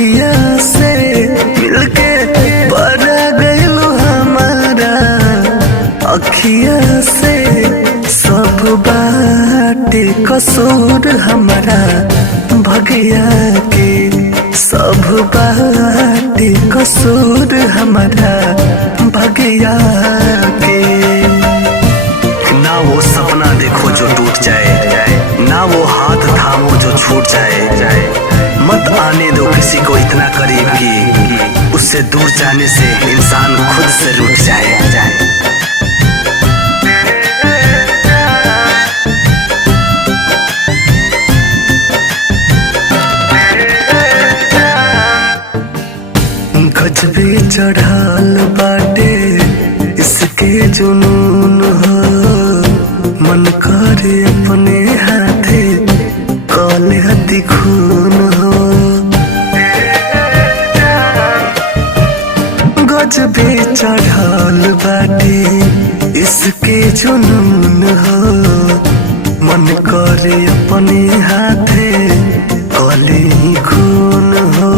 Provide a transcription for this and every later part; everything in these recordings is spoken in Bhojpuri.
अखिया से मिलके परा गइलू हमारा अखिया से। सब बाटे कसूर हमारा भगिया के, सब बाटे कसूर हमारा भगिया के। ना वो सपना देखो जो टूट जाए, ना वो हाथ थामो जो छूट जाए। मत आने दो किसी को इतना करीब कि उससे दूर जाने से इंसान खुद से रूठ जाए। गजबे चढ़ाल बाटे इसके जुनून हो, मन करे अपने हाथे काले हदी खून हो। गजबे चढ़ाल बाटे इसके जुनून हो, मन करे अपने हाथे काले खून हो।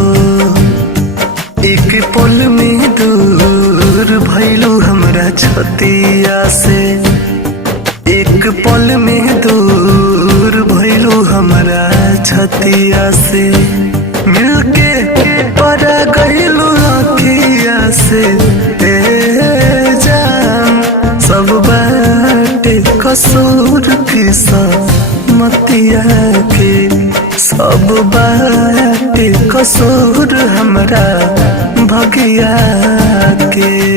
एक पल में दूर भइलू हमरा छतिया से, एक पल में दूर भइलू हमरा छतिया से। मिलके परा गइलू अखिया से ए जान, सब बाटे कसूर किस्मतिया के, सब बाटे कसूर हमरा भगिया के।